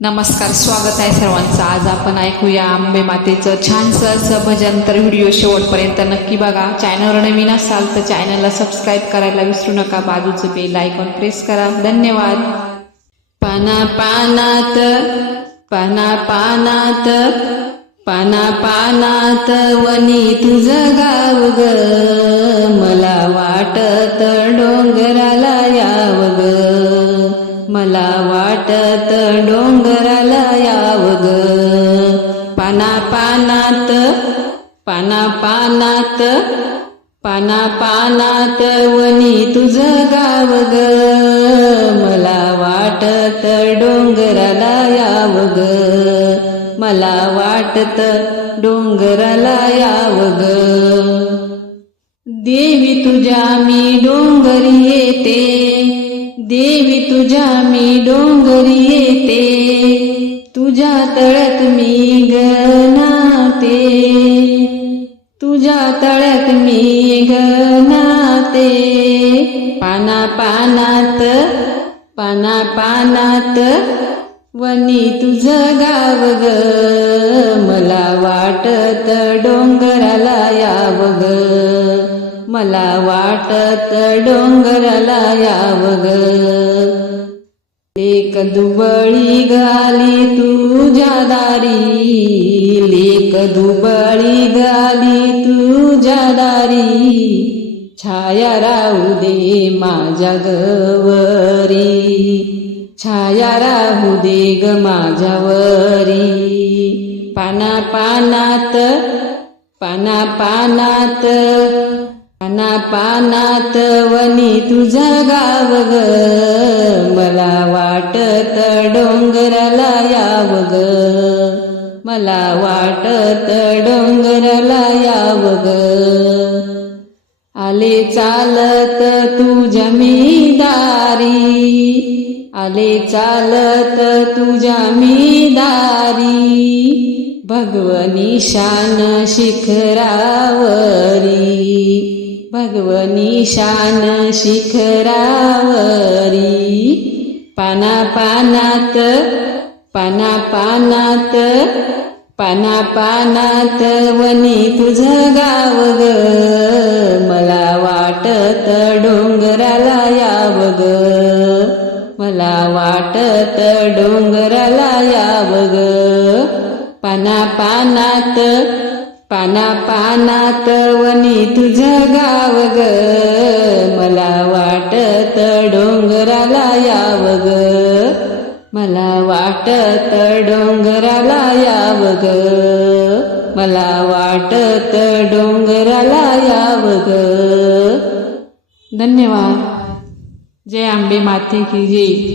नमस्कार स्वागत आहे सर्वांचं. आज आपण ऐकूया आंबे मातेचं छानसं असं भजन. तर व्हिडिओ शेवटपर्यंत नक्की बघा. चॅनलवर नवीन असाल तर चॅनलला सबस्क्राईब करायला विसरू नका. बाजूचं बेल आयकॉन प्रेस करा. धन्यवाद. पाना पानात पाना पानात पाना पानात वनी तुझं गाव ग. मला वाटत डोंगराला याव ग. मला वाटत डोंग पानात पाना पानात पाना पानात वनी तुझं गाव ग. मला वाटत डोंगराला याव ग. मला वाटत डोंगराला याव ग. देवी तुझ्या मी डोंगरी येते. देवी तुझ्या मी डोंगरी येते. तुझ्या तळत मी तुझ्या तळ्यात मी गनाते पाना पानात पाना पानात वनी तुझं गाव ग. मला वाटत डोंगराला याव ग. मला वाटत डोंगराला याव ग. दुबळी गाली तुझ्या दारी लेक दुबळी गाली तुझ्या दारी. छाया राहू दे माझ्या गवरी छाया राहू दे ग माझ्यावरी पाना पानात पाना पानात पाना पानात वनी तुझं गाव ग मला वाटत डोंगराला याव ग मला वाटत डोंगराला याव ग आले चालत तू जमीदारी आले चालत तुझ्या जमीदारी भगवनी शान शिखरावरी. भगवनी शान शिखरावरी. पाना पानात पाना पानात पाना पानात वनी तुझं गाव ग. मला वाटत डोंगराला याव ग. मला वाटत डोंगराला याव ग. पाना पानात पाना पानात वनी तुझं गाव ग. मला वाटत डोंगराला याव ग. मला वाटत डोंगराला याव ग. मला वाटत डोंगराला याव ग. धन्यवाद. जय आंबे माते की जय.